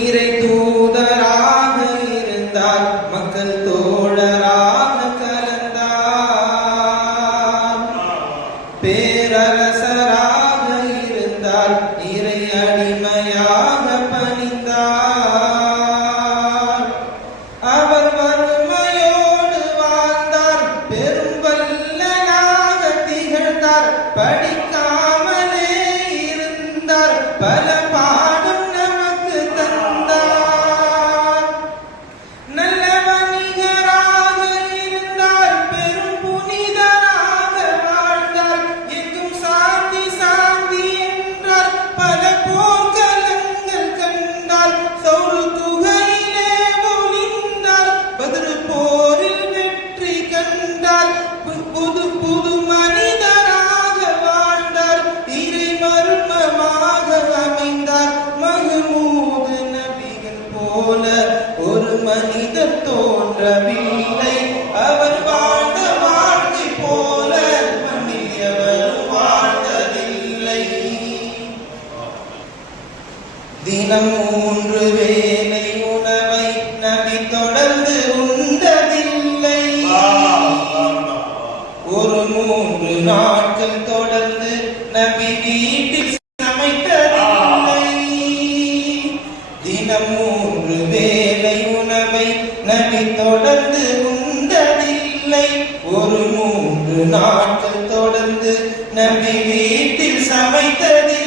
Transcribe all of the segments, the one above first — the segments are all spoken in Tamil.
இறை தூதராக இருந்தால் மக்கள் தோழராக கலந்தார். பேரரசராக இருந்தால் இறை அடிமை தினம் மூன்று வேலை உணவை நபி தொடர்ந்து உண்டதில்லை. ஒரு மூன்று நாட்கள் தொடர்ந்து நபி வீட்டில் சமைத்ததில்லை. தினம் மூன்று வேலை உணவை நபி தொடர்ந்து உண்டதில்லை. ஒரு மூன்று நாட்கள் தொடர்ந்து நபி வீட்டில் சமைத்ததில்லை.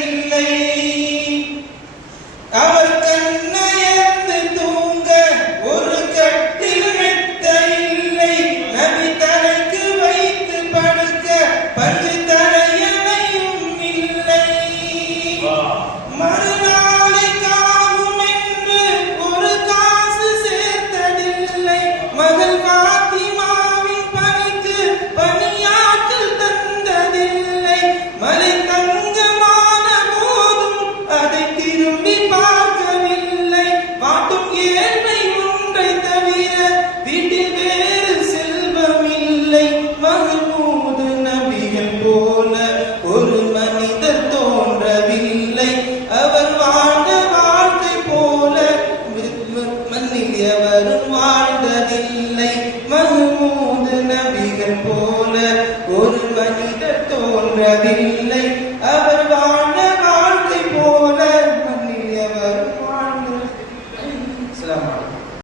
الذين